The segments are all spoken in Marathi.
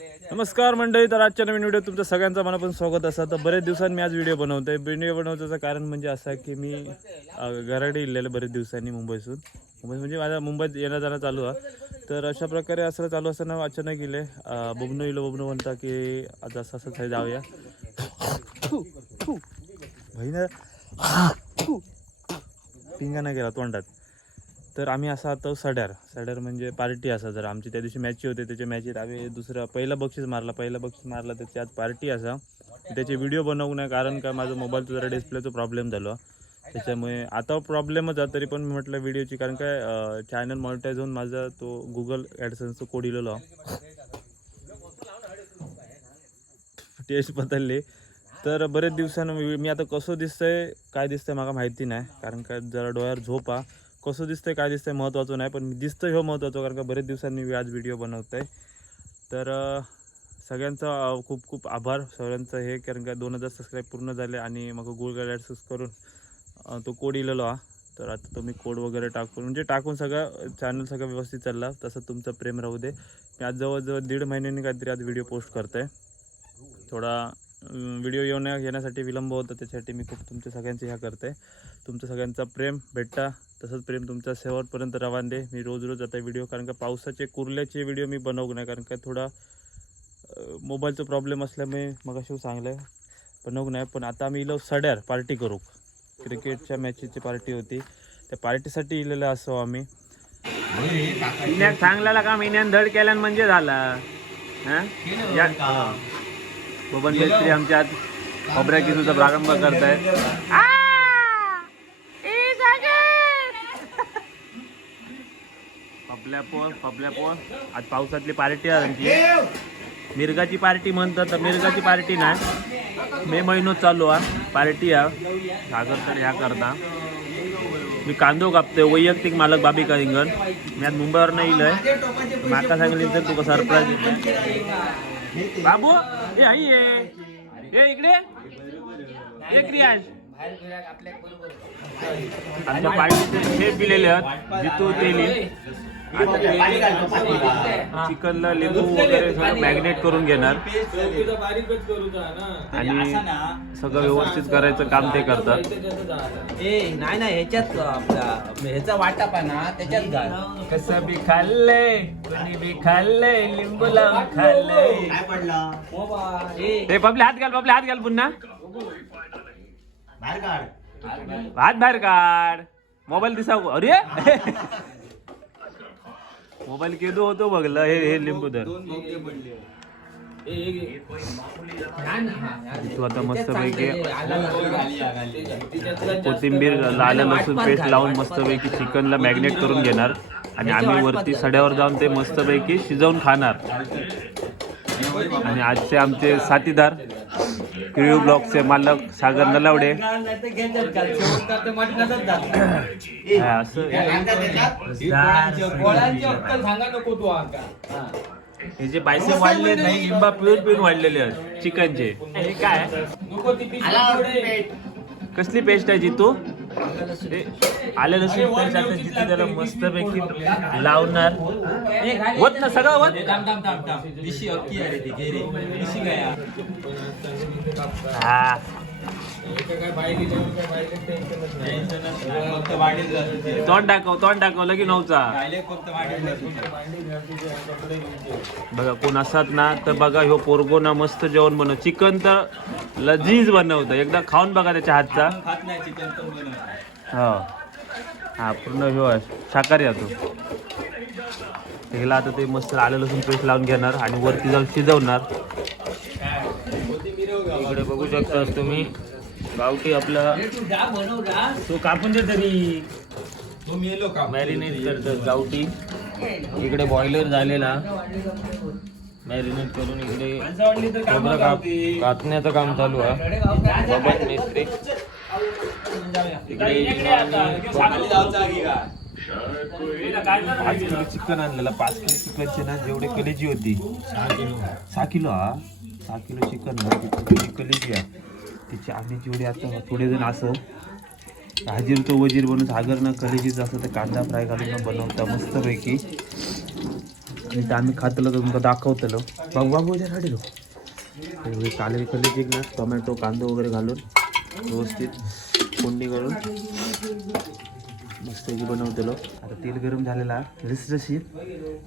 नमस्कार मंडळी तर आजच्या नवीन व्हिडिओ तुमचं सगळ्यांचं मनापासून स्वागत असा तर बरेच दिवसांनी मी आज व्हिडिओ बनवतोय. व्हिडिओ बनवण्याचं कारण म्हणजे असं आहे की मी घराकडे घराडे इलेलं बरेच दिवसांनी मुंबईसून. मुंबई म्हणजे माझ्या मुंबईत येणं जाणं चालू आहे. तर अशा प्रकारे असं चालू असताना अचानक गेले बबनू इलो बबनू म्हणता की आज असं असं खाली जाऊया. पिंगा नाही गेला तोंडात. तर आम्ही असा आता सड्यार सड्यार म्हणजे पार्टी असा जर. आमची त्या दिवशी मॅची होते त्याच्या मॅचीत आम्ही दुसरा पहिला बक्षीस मारला पहिला बक्षीस मारला त्याची आज पार्टी असा. त्याचे व्हिडिओ बनवू नये कारण का माझा मोबाईलचा जरा डिस्प्लेचा प्रॉब्लेम झाला. त्याच्यामुळे आता प्रॉब्लेमच आहे तरी पण मी म्हटलं व्हिडिओची कारण काय चॅनल मॉनिटाईज होऊन माझा तो गुगल ॲडसन्सचा कोड इलेलो. टेस्ट बदलली. तर बरेच दिवसानं मी मी आता कसं दिसतंय काय दिसतंय मला माहिती नाही. कारण का जरा डोळ्यावर झोप आहे. कसं दिसतंय काय दिसतंय महत्त्वाचं नाही पण मी दिसतं हे हो महत्त्वाचं कारण का बरेच दिवसांनी मी आज व्हिडिओ बनवत आहे तर सगळ्यांचा खूप खूप आभार सगळ्यांचं हे कारण का दोन हजार सबस्क्राईब पूर्ण झाले आणि मग गुगल ॲडसेस करून तो कोड इलेलो हा. तर आता तुम्ही कोड वगैरे टाकून म्हणजे टाकून सगळं चॅनल सगळं व्यवस्थित चालला तसं तुमचं प्रेम राहू दे. मी आज जवळजवळ दीड महिन्यांनी काहीतरी आज व्हिडिओ पोस्ट करतोय. थोडा व्हिडिओ येण्या येण्यासाठी विलंब होता. त्याच्यासाठी मी खूप तुमच्या सगळ्यांचे ह्या करते तुमचं सगळ्यांचा प्रेम भेटता तसंच प्रेम तुमच्या शेवटपर्यंत रवान दे. मी रोज रोज आता व्हिडिओ कारण का पावसाचे कुर्ल्याचे व्हिडिओ मी बनवू नाही कारण का थोडा मोबाईलचा प्रॉब्लेम असल्यामुळे मग अशी चांगलं आहे बनवू नाही पण आता आम्ही इलो सड्यार पार्टी करू. क्रिकेटच्या मॅचेसची पार्टी होती. त्या पार्टीसाठी इलेलं असो आम्ही. सांगलेला का? इन्यान धड केल्यान म्हणजे झाला. हा? बबन मेस्त्री आमच्या आज खोबऱ्या किसूचा प्रारंभ करतायत पपल्या पोळ पपल्या पोळ. आज पावसातली पार्टी आहे आमची. मिरगाची पार्टी म्हणतात तर मिरगाची पार्टी नाही. मे महिनो चालू आहे. पार्टी आहे. सागर तर ह्या करता. मी कांदो कापतोय. वैयक्तिक मालक बाबी कलिंगण मी आज मुंबईवर नाही इलय माका सांगितलं तर तुका सरप्राईज बाबू हे आई ये ए इकडे. ए क्रियाश आमच्या पार्टीचे हे दिलेले आहेत जितू तेली. चिकनला लिंबू वगैरे सगळं मॅग्नेट करून घेणार. आणि सगळं व्यवस्थित करायचं काम ते करतात. ए नाही नाही ह्याच्यात आपला ह्याचा वाटा ना त्याच्यात घाल. कसं बी खाल्लंय कोणी बी खाल्लंय लिंबू लावून खाल्लंय. ए. ते पबले हात घाल पबले हात घाल पुन्हा. हात बाहेर काढ. मोबाईल दिसाव अरे! मोबाईल केदो होतो बघलं हे हे लिंबू धर तू आता मस्तपैकी कोथिंबीर आलं लसूण पेस्ट लावून मस्तपैकी चिकनला मॅग्नेट करून घेणार आणि आम्ही वरती सड्यावर जाऊन ते मस्तपैकी शिजवून खाणार. आणि आजचे आमचे साथीदार क्रिव्ह ब्लॉकचे मालक सागर नलावडे. हा, असं हे जे बायसे वाढले नाही लिंबा पिऊन पिऊन वाढलेले आहेत चिकनचे. हे काय? कसली पेस्ट आहे जितू हे आलं लसूण पेस्ट आता जितू त्याला मस्तपैकी लावणार. होत ना सगळं ती काय हा. तोंड दाखव तोंड दाखव लगी नऊचा बघा कोण असतात ना तर बघा ह्यो पोरगो ना मस्त जेवण बनव. चिकन तर लजीज बनवतं. एकदा खाऊन बघा त्याच्या हातचा. हो. हा पूर्ण ह्यो आहे. शाकाहारी आहे हिला आता ते मस्त आलं लसूण पेस्ट लावून घेणार आणि वरती जाऊन शिजवणार. इकडे बघू शकता तुम्ही. गावठी आपला तो कापून दे तरी. मॅरिनेट करतात गावठी इकडे बॉयलर झालेला. मॅरिनेट करून इकडे खोबरं काप कापण्याचं काम चालू आहे. बबन मेस्त्री. पाच किलो चिकन आणलेला. पाच किलो चिकनचे ना जेवढे कलेजी होती. सहा किलो. हा. सहा किलो चिकन कलेजी आहे. तिची आम्ही जेवढी आता थोडे जण असं हाजीर तो वजीर बनवून सागर ना कलेजीच असं तर कांदा फ्राय घालून बनवता मस्तपैकी. आणि ते आम्ही खातलं तर तुमका दाखवतलं. बाबू बाबू उद्या राडी रो काले कलेजी ना टोमॅटो कांदो वगैरे घालून व्यवस्थित फोडणी करून मस्तपैकी बनवतेलो. आता तेल गरम झालेला रसरशीत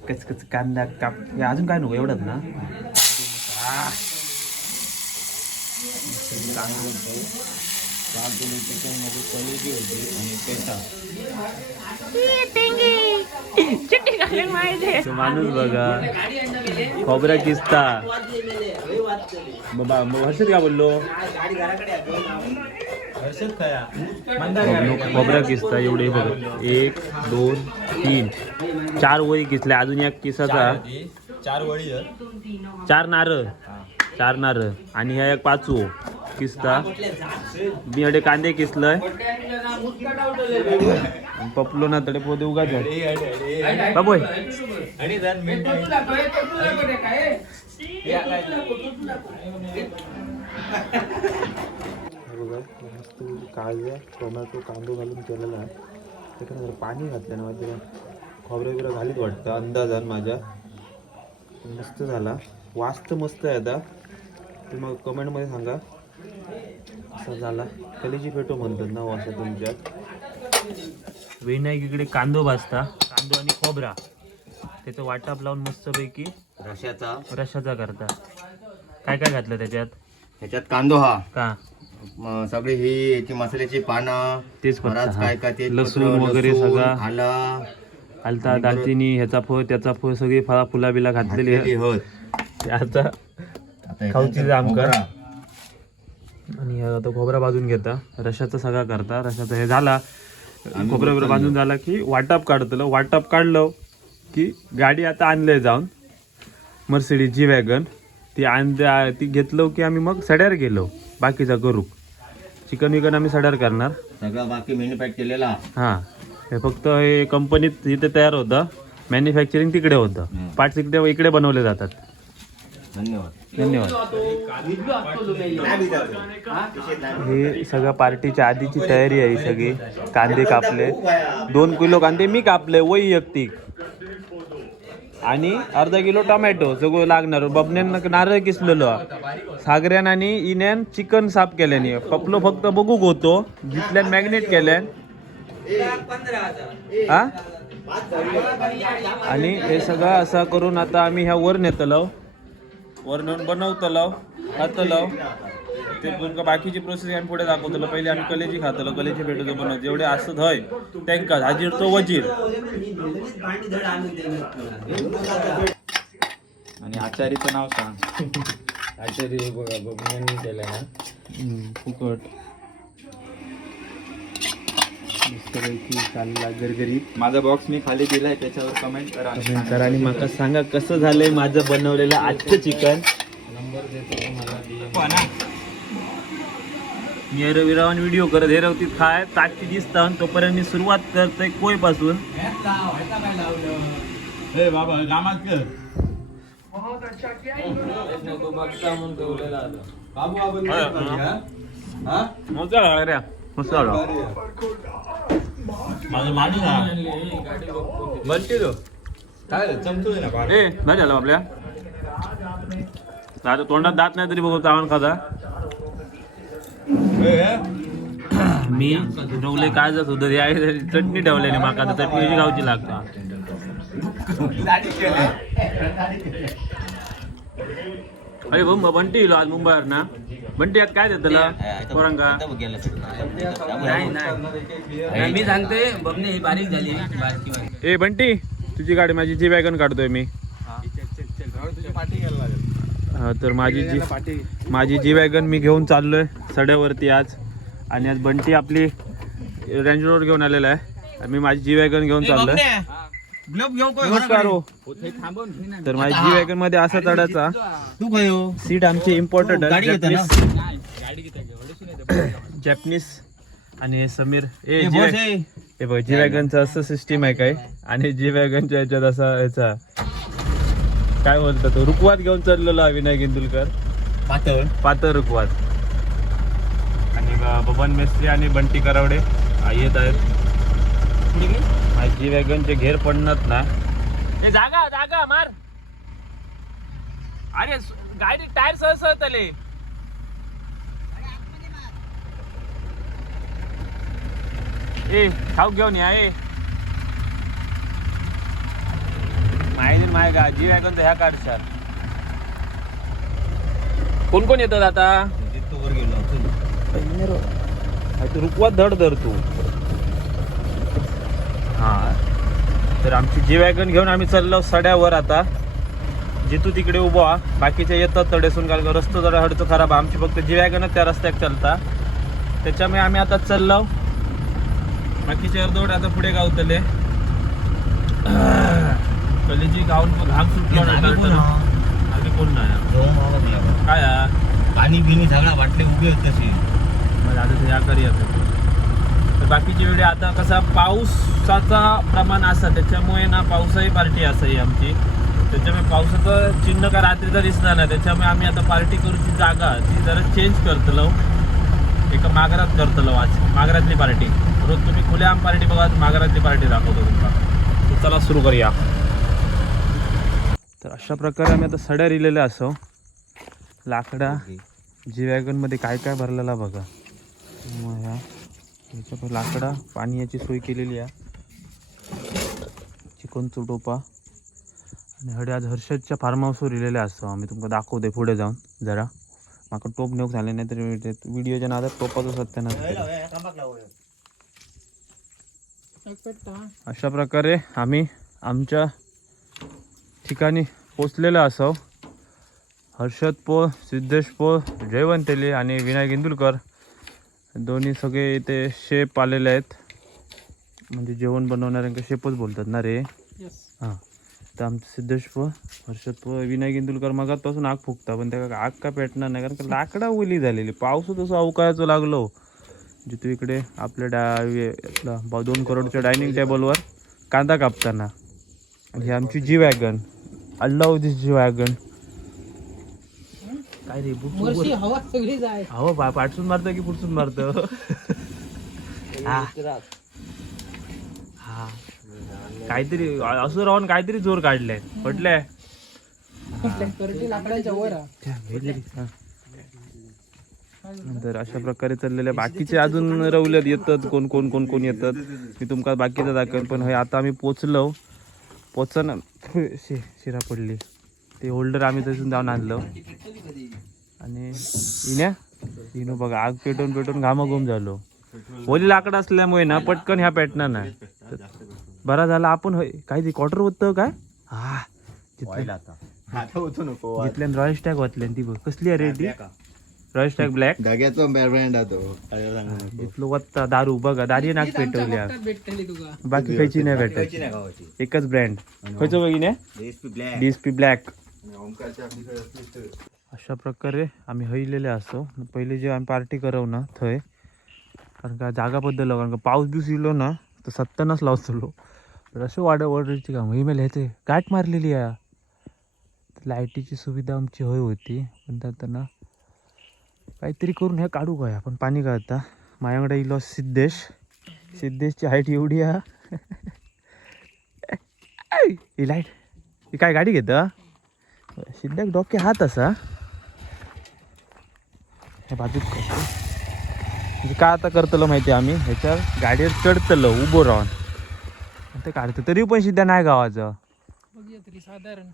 कचकच कांदा काप हे अजून काय नको एवढंच ना? आह. मस्त तो माणूस बघा. खोबऱ्या किस्ता बाबा मग हर्षद काय बोललो? खोबरं- किस्ता. एवढे बघ एक दोन तीन. चार वळी किसल्या अजून एक किसाचा चार वळी चार नारळ. चार नारळ. आणि ह्या एक पाचू किसता? मी अडे कांदे किसलंय? पपलो ना तडे पोते उगाच बाबोय. मस्त काय टोमॅटो कांदो घालून केलेला आहे. त्याच्यानंतर पाणी घातलं ना माझ्या खोबरं बिबरं घालीत वाटतं अंदाजान माझ्या. मस्त झाला. वास्त मस्त आहे आता. तुम्ही मग कमेंटमध्ये सांगा. असा झाला. कलेजी फेटो म्हणतात ना वासा तुमच्यात. विनायक इकडे कांदो भाजता. कांदो आणि खोबरा. त्याचं वाटाप लावून मस्तपैकी रश्याचा. रशाचा करता. काय काय घातलं त्याच्यात? ह्याच्यात कांदो हा. का? म, सगळी ही याची मसाल्याची पानं तेच फक्त, बराच हा. काय काय ते लसूण वगैरे सगळं. आला. आलता दालचिनी ह्याचा फळ त्याचा फळ सगळी फळा फुला बिला घातलेली. घातलेली आहे. होत आता आता खाऊची जाम कर. खोबरा. हे आता खोबरा भाजून घेता. रशाचा सगळा करता. रशाचा हे झाला. खोबरा बिबरा भाजून झाला की वाटप काढतलं. वाटप काढलं की गाडी आता आणलंय जाऊन. मर्सिडीज जी वॅगन ती आण ती घेतलो की आम्ही मग सड्यार गेलो. बाकीचा करू. चिकन विकन आम्ही सड्यार करणार. सगळा बाकी मेन्यू पॅक केलेला. हां. हे फक्त हे कंपनीत इथे तयार होतं. मॅन्युफॅक्चरिंग तिकडे होतं. पार्ट्स इकडे इकडे बनवले जातात. धन्यवाद. धन्यवाद. हे सगळं पार्टीच्या आधीची तयारी आहे ही सगळी. कांदे कापले. दोन किलो कांदे मी कापले वैयक्तिक. आणि अर्धा किलो टोमॅटो सगळं लागणार. बबण्यान नारळ किसलेलो. सागऱ्यान आणि इन्यान चिकन साफ केल्याने. पपलो फक्त बघूक होतो. जितल्यान मॅग्नेट केल्यान. हा? आणि हे सगळं असं करून आता आम्ही ह्या वर नेतलो. वर नेऊन बनवतलो खातलो ते तुमका बाकीची प्रोसेस आम्ही पुढे दाखवतलो. पहिले आम्ही कलेजी खातलो. कलेजी भेटतो बनवतो जेवढे असत हय त्यांका हाजीर तो वजीर. आणि आचार्यचं नाव सांग. आचार्य बघा बघण्यानी केलं ना. फुकट. मस्तपैकी चालला गरगरीत माझा बॉक्स मी खाली दिलाय त्याच्यावर कमेंट करा. कमेंट करा आणि माका सांगा कसं झालंय माझं बनवलेलं आजचं चिकन? नंबर देतो तुम्हाला. मी रविरावान व्हिडिओ करत हे रवतीत खाय ताटची दिसता तोपर्यंत मी सुरुवात करतोय कोयपासून बाबा कामात कर. रे मस्त माझं माणूस बनते तो? काय ना पाणी. ए नाही झालं आपल्या. आता तोंडात दात नाही तरी बघू चावण ए. मी ठेवले काय जात होतं या चटणी ठेवल्याने माका आता चटणीची गावची लागता. अरे बंब बंटी इलो आज मुंबईवर ना। बंटी आज काय देतला पोरांका नाही नाही. मी सांगते बबने ही बारीक झाली बारकी बारकी. ए बंटी तुझी गाडी माझी जी वॅगन काढतोय मी. हा, तर माझी जी माझी जी वॅगन मी घेऊन चाललोय सड्यावरती आज. आणि आज बंटी आपली रेंज रोड घेऊन आलेला आहे. आणि मी माझी जी वॅगन घेऊन चाललोय. नमस्कार हो. तर माझी जी वॅगनमध्ये असा चढायचा तू काय सीट आमचे इम्पॉर्टंट ना? जॅपनीस आणि हे समीर. ए. हे बघ जी वॅगनचं असं सिस्टीम आहे काय? आणि जी वॅगनच्या ह्याच्यात असा ह्याचा. काय बोलतात तो? रुकवात घेऊन चाललेलो आहे विनायक इंदुलकर पातळ. पातळ रुकवात. आणि बबन मेस्त्री आणि बंटी करावडे. येत आहेत. माझी जी वॅगनचे घेर पडणार ना. ए, जागा जागा मार. अरे गाडी टायर सहज सहज आले ए खाऊ घेऊन या ए. माहिती माय का जी वॅगन तर ह्या काढशात. कोण कोण येतात आता? जिथं वर गेलो. तू रुकवात धड धर तू. हा तर आमची जी वॅगन घेऊन आम्ही चाललो सड्यावर आता जितू तिकडे उभा. बाकीचे येतात तडेसून कारण का रस्तो जरा हडतो खराब आहे. आमची फक्त जी वॅगनच त्या रस्त्यात चालता त्याच्यामुळे आम्ही आता चाललो बाकीचे अर्धवट आता पुढे गावतले कलेजी गावून घाम सुटलो मागे कोण? मागे नाही. काय हा? पाणी बिनी सगळा वाटले उभे होते तसे मला आता ते आकारी येतं तर बाकीची वेळी आता कसा पावसाचा प्रमाण असा त्याच्यामुळे ना पावसाही पार्टी असाही आमची. त्याच्यामुळे पावसाचं चिन्ह का रात्रीचा दिसणार नाही. त्याच्यामुळे आम्ही आता पार्टी करूची जागा ती जरा चेंज करतलो. एका माघारात करतलो आज. माघारातली पार्टी रोज तुम्ही खुल्या आम पार्टी बघा माघारातली पार्टी दाखवतो तर चला सुरू करूया. तर अशा प्रकारे आम्ही आता सड्या रिलेल्या असो. लाकडा जी वॅगनमध्ये काय काय भरलेला बघा. ह्याच्या लाकडा पाणी याची सोय केलेली आहे. चिकन टोपा आणि हडे आज हर्षदच्या फार्म हाऊसवर इलेले असतो आम्ही तुमका दाखवते पुढे जाऊन जरा. माका टोप नेऊक झाले नाही तर व्हिडिओच्या नादात टोपाचं सत्यानाश केलं. अशा प्रकारे आम्ही आमच्या ठिकाणी पोचलेलो असो. हर्षद पो सिद्धेश पो जयवंतेले आणि विनायक इंदुलकर दोन्ही सगळे इथे शेप आलेले आहेत. म्हणजे जेवण बनवणाऱ्यांका शेपच बोलतात ना रे. हां. तर आमचं सिद्धेश पो हर्षद पो विनायक इंदुलकर मगातपासून आग फुकता पण त्या आग का पेटणार नाही? कारण का लाकडा ओली झालेली. पाऊस तसं अवकाळाचं लागलो जिथं इकडे आपल्या डा दोन करोडच्या डायनिंग टेबलवर कांदा कापताना. ही आमची जी वॅगन अल्लाह दिस जी वॅगन काय रे हवा पाठसून मारतं की पुढसून मारतं? हा. हा. काहीतरी असं राहून काहीतरी जोर वर हा. तर अशा प्रकारे चाललेले बाकीचे अजून रवल्यात येतात कोण कोण कोण कोण येतात. मी तुमका बाकीचं दाखवेन पण हे आता आम्ही पोचलो. पोचन शि शिरा पडली. ते होल्डर आम्ही तिथून जाऊन आणलं. आणि इन्या इनो बघा आग पेटवून पेटवून घामाघूम झालो. ओली लाकडं असल्यामुळे ना पटकन ह्या पेटणार नाही बरा झाला आपण होय. काय ते क्वार्टर होतं काय हा व्हायला आता. आता होतो नको जिथल्यान रॉयल स्टॅग वाचल्यान ती बघ कसली आहे रे ती? रॉयल स्टॅग ब्लॅक धाग्याचा ब्रँड. जिथलं वत्ता दारू बघा दारी नाक पेटवल्या बाकी खायची नाही भेटत. नाही गावाची एकच ब्रँड खयचो बघिने. DSP black. अशा प्रकारे आम्ही हैलेले असतो पहिले जे आम्ही पार्टी करव ना थंय. कारण का जागा बदललो कारण का पाऊस बिऊस इलो ना तर सत्त्यानच लावतलो तर अशें वाड ऑर्डरची काम ही ह्याचे गाठ मारलेली आहे लाईटीची सुविधा आमची होय होती. पण त्यांना काहीतरी करून हे काढू काय आपण पाणी काढता माझ्याकडे इलो सिद्धेश. सिद्धेशची हाईट एवढी आहे. ही लाइट. ही काय गाडी घेतं? सिद्धाक डोके हात असा. हे बाजूक म्हणजे काय आता करतलो माहिती आम्ही? ह्याच्यावर गाडीवर चढतलो उभो राहून. ते काढतो तरी पण सिद्धा नाही गावाचं. बघूया तरी साधारण.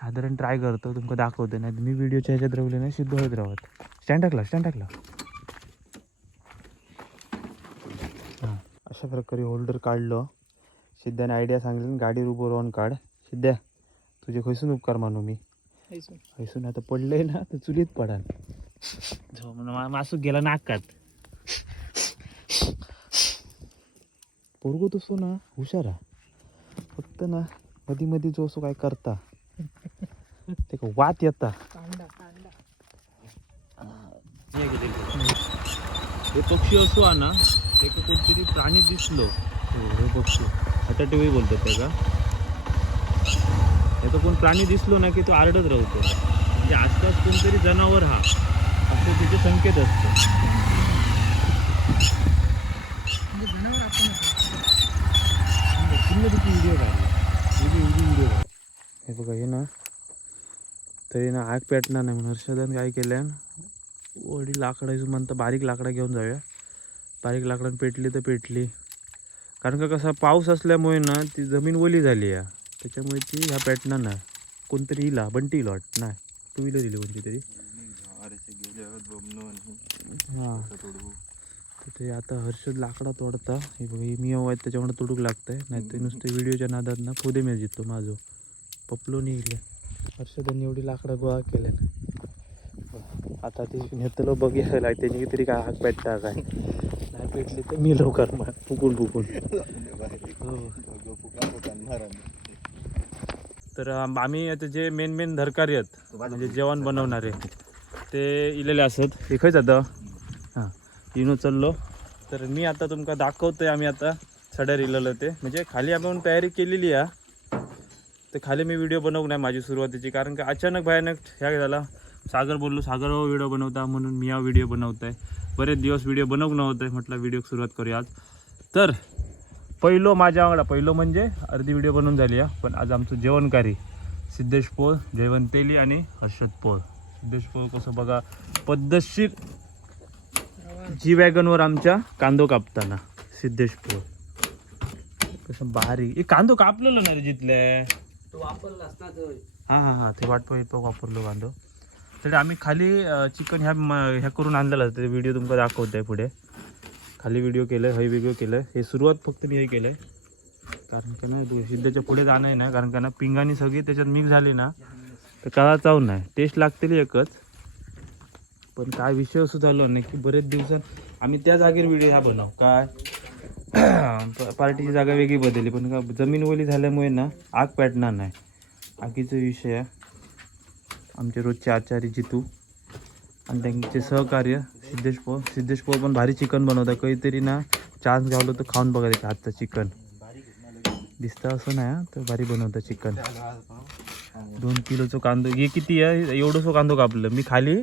साधारण ट्राय करतो तुमका दाखवतो. नाही मी व्हिडिओच्या ह्याच्यात राहले नाही सिद्ध होत राहत. स्टँड टाकला स्टँड टाकला. हां अशा प्रकारे होल्डर काढलं. सिद्धाने आयडिया सांगितलं गाडीवर उभं राहून काढ. सिद्ध्या तुझे खैसून उपकार मानू मी. हैसून आता पडलंय ना तर चुलीत पडाल. मासूक गेला नाकात. पोरगो तसो ना हुशार हा. फक्त ना मधी मधी जो असो काय करता ते का वात येता. हे पक्षी असो हा ना ते कोणतरी प्राणी दिसलो. हो, हे पक्षी. आता टीव्ही बोलतात ते का? हे तर कोण प्राणी दिसलो ना की तो आरडत राहतो. म्हणजे आसपास कोणतरी जनावर हा. असे तिचे संकेत असतो. म्हणजे जनावर आपण व्हिडिओ व्हिडिओ हे बघा हे ना तरी ना आग पेटणार नाही म्हणून हर्षदान काय केलं वडी लाकडाचं म्हणतं बारीक लाकडा घेऊन जाऊया बारीक लाकडानं पेटली तर पेटली कारण का कसा पाऊस असल्यामुळे ना ती जमीन ओली झाली आहे त्याच्यामुळे ती ह्या पेटणार नाही कोणतरी इला बंटी इला वाट नाही टू व्हीलर दिली कोणती तरी हां ते आता हर्षद लाकडा तोडता. हे बघा हे मियाव आहेत त्याच्यामुळे तोडूक लागतंय. नाही ते नुसते व्हिडिओच्या नादात ना फुदे मेळ जितो माझो. पपलो निघले हर्षदांनी एवढी लाकडा गोळा केल्या. आता ते नेतलो बघायला त्याने तरी काय हात पेटता काय. नाही पेटली तर मी लवकर मग फुकून फुकून हो. तर आम- आम्ही आता जे मेन मेन धरकारी आहेत म्हणजे जेवण बनवणारे ते इलेले असत. हे खंय जातं तीन इनो चाललो. तर मी आता तुमका दाखवतोय आम्ही आता सड्यार इलेलं ते. म्हणजे खाली आपण तयारी केलेली आहे. तर खाली मी व्हिडिओ बनवू नाही माझी सुरुवातीची कारण का अचानक भयानक ह्या झाला. सागर बोललो सागर हो, व्हिडिओ बनवता. म्हणून मी हा व्हिडिओ बनवताय. बरेच दिवस व्हिडिओ बनवू नव्हतं म्हटलं व्हिडिओ सुरुवात करूया आज. तर पहिलो माझ्या वांगडा पहिलो म्हणजे अर्धी व्हिडिओ बनवून झाली आहे. पण आज आमचं जेवणकारी सिद्धेश पोळ जयवंत तेली आणि हर्षद पोळ. सिद्धेश पोळ कसं बघा पद्धतशीर जी वॅगनवर आमच्या कांदो कापताना सिद्धेश पोळ कसं बारीक कांदो कापलेलो ना रे जिथल्या तो वापरलास ना तर. हां हां हां ते वाट पाहिजे वापरलो कांदो. तर आम्ही खाली चिकन ह्या ह्या करून आणलेलं ते व्हिडिओ तुमका दाखवतोय पुढे. खाली व्हिडिओ केलं हे व्हिडिओ केलं हे सुरुवात फक्त मी हे केलं कारण का ना दु- सिद्धच्या पुढे जाणं आहे ना कारण का ना पिंगाणी सगळी त्याच्यात मिक्स झाली ना तर काळा चावून नाही. टेस्ट लागतेली एकच. पण काय विषय असं झालो नाही की बरेच दिवसात आम्ही त्या जागेवर व्हिडिओ ह्या बनव. काय? पार्टीची जागा वेगळी बदलली पण का जमीन ओली झाल्यामुळे ना आग पेटणार नाही. आगीचा विषय आहे. आमचे रोजचे आचार्य जितू आणि त्यांचे सहकार्य सिद्धेश पो सिद्धेश पो पण भारी चिकन बनवतात. काहीतरी ना चान्स गावलो तर खाऊन बघा त्याच्या हातचं चिकन. दिसतं असं नाही तर भारी बनवतं चिकन. दोन किलोचं कांदो हे किती आहे? एवढंसं कांदो कापलं. मी खाली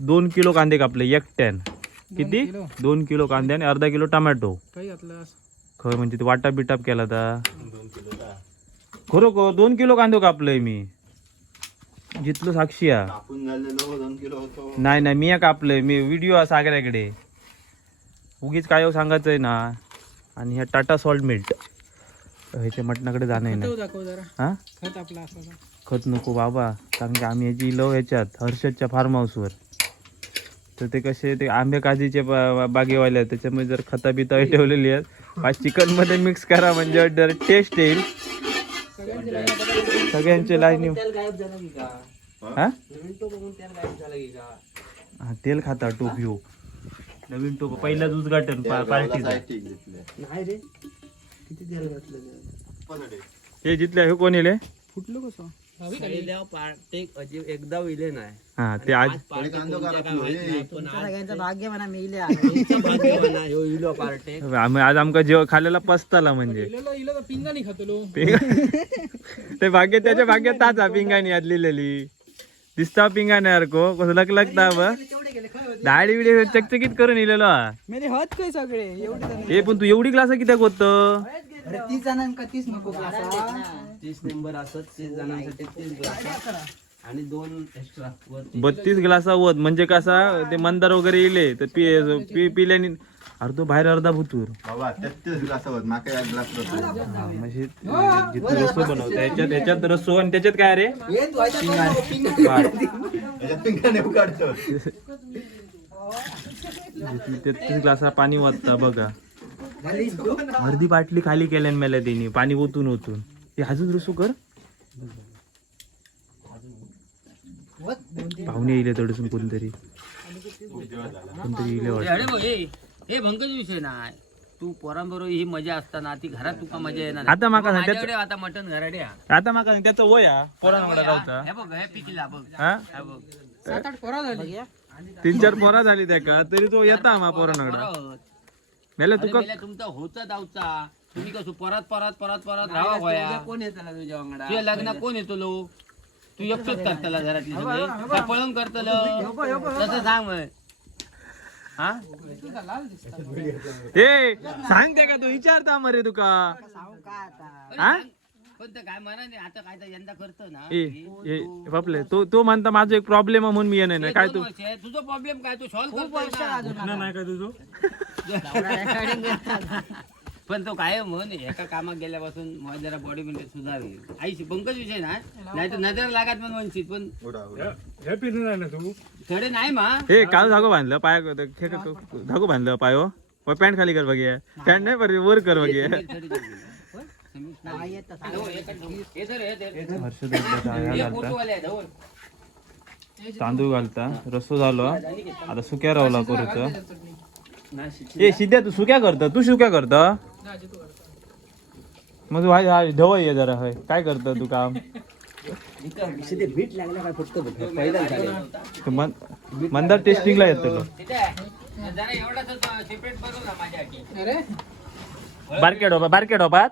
दोन किलो कांदे कापले एकट्यान किती? दोन किलो कांदे आणि अर्धा किलो टमॅटो. खरं म्हणजे ते वाटा बिटाप केला होता. खरोखर दोन किलो कांदो कापलंय मी. जितलो साक्षी नाही नाही मी कापलंय. मी व्हिडिओ आहे सागऱ्याकडे. उगीच काय सांगायचं आहे ना? आणि ह्या टाटा सॉल्ट मिल्ट ह्याच्या मटणाकडे जाणं आहे ना. खत दाखव जरा. हां? खत आपला असा. खत नको बाबा. कारण की आम्ही ह्याची इलो ह्याच्यात हर्षदच्या फार्म हाऊसवर तर ते कसे ते आंबे काजीचे बागेवाले आहेत. त्याच्यामुळे जर खता बिता ठेवलेली आहेत आज चिकनमध्ये मिक्स करा म्हणजे जर टेस्ट येईल. सगळ्यांचे लाईनी हा? नवीन तो बघून तेल खाता टोप ह्यो नवीन टोप पहिलाच उद्घाटन पा- पार्टीचं. ठीक घेतले नाही रे. किती तेल घातलं हे जिथल्या हे कोण येले फुटलो कसं? पार्टे अजीब एकदा विले नाही. हा ते आज पण सगळ्यांचं भाग्य म्हणा मी इले इलो पार्टे. आम्ही आज आमका जेव खाल्लेला पस्ताला म्हणजे. इलेलो इलो तर पिंगानी खातलो. ते भाग्य त्याच्या भाग्यात ताचा पिंगाणी आज लिहिलेली. दिसता पिंगाणी सारखो कसं लक लागता ब. दाढी बिडी चकचकीत करून इलेलो हा. मेरे हत काय सगळे. एवढे जण. ए पण तू एवढी क्लास कित्याक होत अरे तीस जणांका तीस नको क्लासा तीस नंबर असत तीस जणांसाठी तीस ग्लास. आणि दोन एक्स्ट्रा वरती बत्तीस ग्लासा होत म्हणजे कसा ते मंदार वगैरे इले तर पि पि- पिल्याने अरे तो बाहेर अर्धा भुतूर बाबा तेहतीस ग्लास होत. माका एक ग्लास होतो. हा, म्हणजे जिथं रस्सो बनवता याच्यात याच्यात रस्सो आणि त्याच्यात काय रे? बाट. याच्यात पिंकाने उकाडतो तेहतीस ग्लासा पाणी वाजता बघा. अर्धी बाटली खाली केल्यान मेल्या त्यांनी पाणी ओतून ओतून. ते अजून रसू कर. पाहुणे येईल थोडसून कोणतरी. कोणतरी येईल वाटतं. हे भंकच विषय नाही. तू पोरांबरोबर ही मजा असताना ती घरात तुका मजा येणार नाही. आता माका सांग, त्याचं- माझ्याकडे आता मटण घराडे हा. आता माका सांग, त्याचं वय हा पोरांना हे. बघ हे पिकला बघ. हा? हे बघ. सात आठ पोरा झाली तीन चार पोरा झाली त्या का? तरी तो येता मा पोरांकडे पोरं. मेले अरे तुका मेल्या तुमचा होता दावचा. तुम्ही कसं परत परत परत परत राहा कोण येतला तुझ्या वांगडा तुझ्या लग्न कोण येतो लो? तू एकटोच करतला घरातली सगळी. का पळून करतल. तसं सांग मग. हा? ए सांग त्या का तू? विचारता मरे तुका. हा? बापले तो तो म्हणता माझा एक प्रॉब्लेम आहे म्हणून मी येणार नाही. ते काय तू. तुझा प्रॉब्लेम काय? तू सॉल्व्ह नाही काय तुझं? पण तो काय म्हण एका कामात गेल्यापासून मला जरा बॉडी म्हणजे सुधारेल आई पंकज विषय ना? नाही तर नजर लागत पण वंचित पण उडा थोडे नाही मा. हे काल धागो बांधलं पाय धागो बांधलं पाय. हो पॅन्ट खाली कर बघे. पॅन्ट नाही पर वर कर बघे. नाही. येत तसं. तांदूळ घालता रस्सो झालो. आता सुक्या रावला करूच ए सिद्ध्या तू सुक्या करत तू सुक्या करत? मग तू हा ढव ये जरा हय. काय करत तू काम? तू मन- मंदार टेस्टिंगला येतो जरा एवढाच सेपरेट बघू ना माझ्यासाठी. अरे? बारके डोबा बारके डोबात?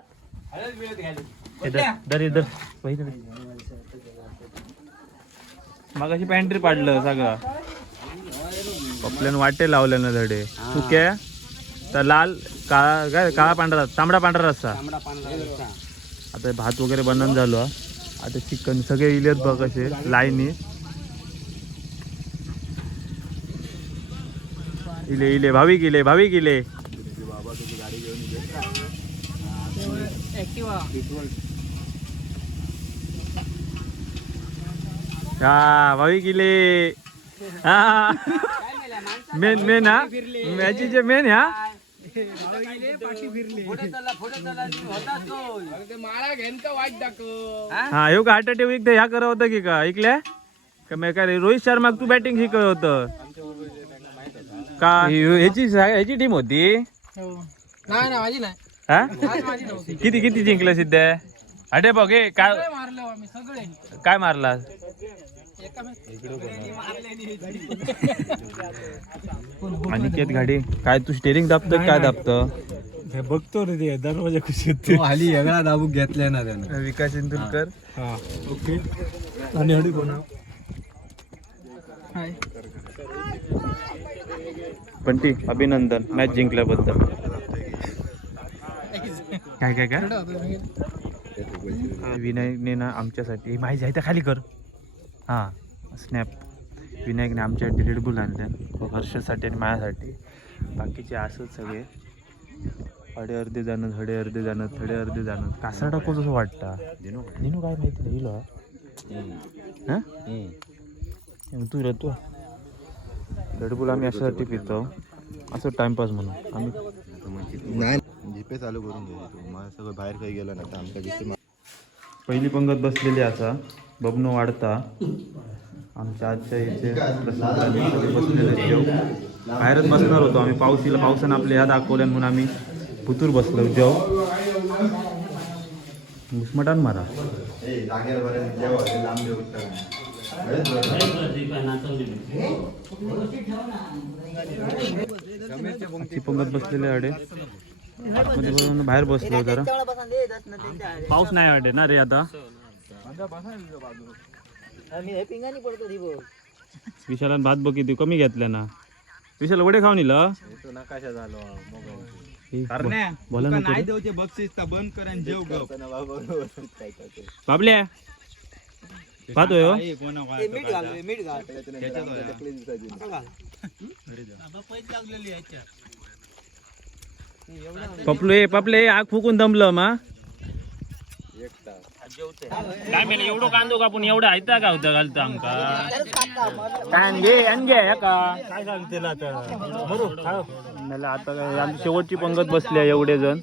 इधर दर इधर वही दर. मगाशी पॅन्ट्री पाडलं सगळं. पपल्यानं वाटे लावले ना धडे. सुक्या? तर लाल काळा काय काळा पांढरा तांबडा पांढरा रस्सा. तांबडा पांढरा रस्सा. आता भात वगैरे बनवून झालो. आता चिकन सगळे इलेत बघ कसे लाईनी. इले इले भाविक इले भाविक इले हा भाविक इले हा. मेन मेन हा? मॅची जे मेन हा. हा ह्यो का हार्ट अटॅक एकदा ह्या करत होतं की का? ऐकल्या का मी काय रे, रोहित शर्मा तू बॅटिंग शिकत होत? का? ह्यो- ह्याची ह्याची टीम होती. हो. नाही ना माझी नाही. हा? आज माझी नव्हती. किती किती जिंकलं सिद्ध? अरे बघ हे काय सगळे मारलो आम्ही सगळे. काय मारला? अनिकेत गाडी काय तू स्टेरिंग दाबतं काय दाबतं? बघतो रे ते दरवाजा कशी येते खाली वेगळा दाबूक घेतलाय ना त्यानं. विकास इंदुरकर. हा ओके. आणि हडी कोणा हाय. पंटी अभिनंदन मॅच जिंकल्याबद्दल. काय काय काय? विनायकने ना आमच्यासाठी. माहिती आहे त्या खाली कर. हां स्नॅप विनायकने आमच्यासाठी रेडबुल आणल्या हर्षसाठी आणि माझ्यासाठी. बाकीचे असंच सगळे. अडे अर्धे जाणं धडे अर्धे जाणं थडे अर्धे जाणं. कासा टाकू जसं वाटतं. दिनू काय? माहिती नाही हिला. हां? मग तू राहतो रेडबुल आम्ही अशासाठी पितो. असं टाइमपास म्हणून. आम्ही नाही जीपे चालू करून घे तू. मला सगळं बाहेर काही गेलं ना तर आमच्या पहिली पंगत बसलेली असा बबनो वाढता. आमच्या आजच्या इथे बसलेले जेव बाहेरच बसणार होतो आम्ही. पाऊस येईल पावसानं आपल्या ह्या दाखवल्या म्हणून आम्ही पुतूर बसलो जेव घुसमटान मारा ए पंगत बसलेले अडे आतमध्ये बाहेर बसलो जरा. पाऊस नाही अडे ना रे आता. आम्ही हे पिंगानी पडतो ती बघ. विशालान भात बघ किती कमी घेतल्या ना. विशाल वडे खाऊन इल बोला नको रे. बाबल्या भात होय हो? ते मीठ घाल रे, मीठ घाल. पपलू ए पपले आग फुकून दमलं मा. काय मेले एवढं कांदो कापून एवढं ऐता का होतं घालतं आमका काय घे आणि घे हे का काय सांगते आता मला आता आमची शेवटची पंगत बसली आहे एवढे जण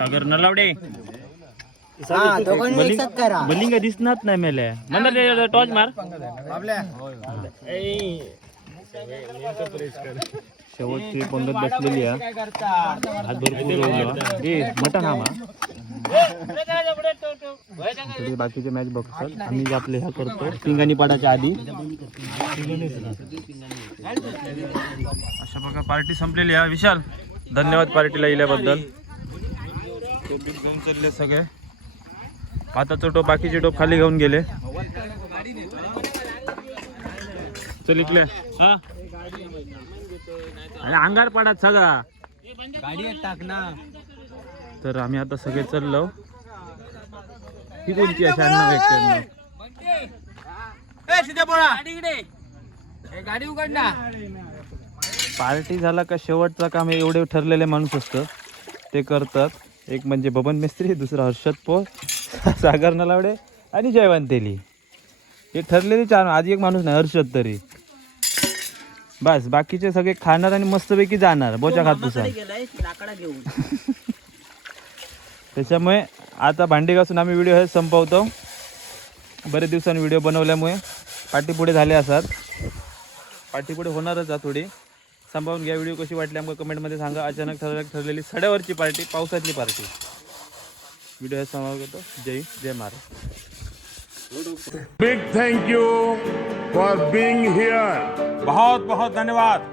अगर नलावडे हा. बलिंग दिसणार नाही मेले म्हणजे टॉच मार शेवटची पंगत बसलेली आहे. भरपूर मटण हा. बाकीचे मॅच बघतात. आम्ही आपले ह्या करतो पिंगाणी पाडाच्या आधी. अशा बघा पार्टी संपलेली आहे. विशाल धन्यवाद पार्टीला टोप घेऊन चालले सगळे. भाताचं टोप बाकीचे टोप खाली घेऊन गेले. चल इकले हा? अरे अंगार पाडात सगळा. गाडी टाक ना. तर आम्ही आता सगळे चाललो. ही कोणती अशी अण्णा एक्क्याण्णव. गाडी उघड ना. पार्टी झाला का शेवटचा काम हे एवढे ठरलेले माणूस असतं. ते करतात. एक म्हणजे बबन मिस्त्री दुसरा हर्षद पो सागर नलावडे आणि जयवंत तेली. हे ठरलेले चार आज एक माणूस नाही हर्षद तरी. बस बाकीचे सगळे खाणार आणि मस्तपैकी जाणार बोचा खात तुसा गेलाय लाकडा घेऊन. त्याच्यामुळे आता भांडी घासून आम्ही व्हिडिओ हे संपवतो. बरेच दिवसांनी व्हिडिओ बनवल्यामुळे पाठी पुढे झाले असतात. पाठी पुढे होणारच आहे थोडी. संभावून घ्या व्हिडिओ कशी वाटली आमका कमेंटमध्ये सांगा. अचानक ठरवल्या ठरलेली सड्यावरची पार्टी पावसातली पार्टी. व्हिडिओ हे समाप्त करतो. जय जय Maharaj. Big thank you for being here बहुत बहुत धन्यवाद।